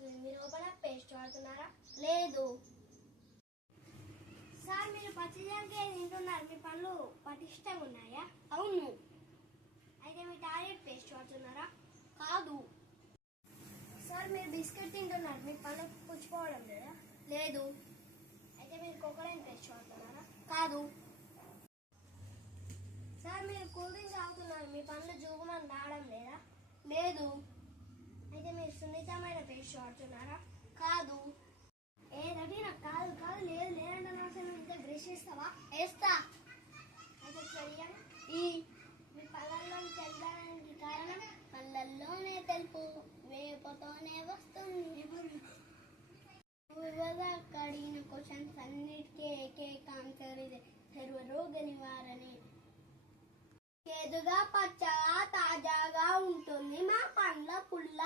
వస్తుంది. మీరు లోపల పేస్ట్ వాడుతున్నారా? లేదు. సార్ మీరు పచ్చిజాంకాయ తింటున్నారు. మీ పళ్ళు పటిష్టంగా ఉన్నాయా అవును. అయితే మీ టాయిలెట్ పేస్ట్ వాడుతున్నారా? కాదు. సార్ మీరు బిస్కెట్ తింటున్నారు. మీ పళ్ళు పుచ్చిపోవడం లేదా? లేదు. అయితే మీరు కోకోలైన్ పేస్ట్ వాడుతున్నారా? కాదు. సార్ మీరు కూల్ డ్రింక్స్ తాగుతున్నారు. మీ పనులు జూగుమని రావడం లేదా లేదు అయితే మీరు షార్ట్ ఉన్నారా? కాదు. ఏదండి నాకు కాదు కాదు లేదు లేదంటే నా అసలు ఇంత బ్రష్ ఇస్తావా వేస్తా. అయితే చెయ్యండి ఈ మీ పళ్ళల్లో తెల్లడానికి కారణం కళ్ళల్లోనే తెలుపు వేపతోనే వస్తుంది. అడిగిన క్వశ్చన్స్ అన్నిటికీ ఏకైక ఆన్సర్ ఇదే. సర్వరోగ నివారణే. చేదుగా పచ్చగా తాజాగా ఉంటుంది మా పండ్ల పుల్ల.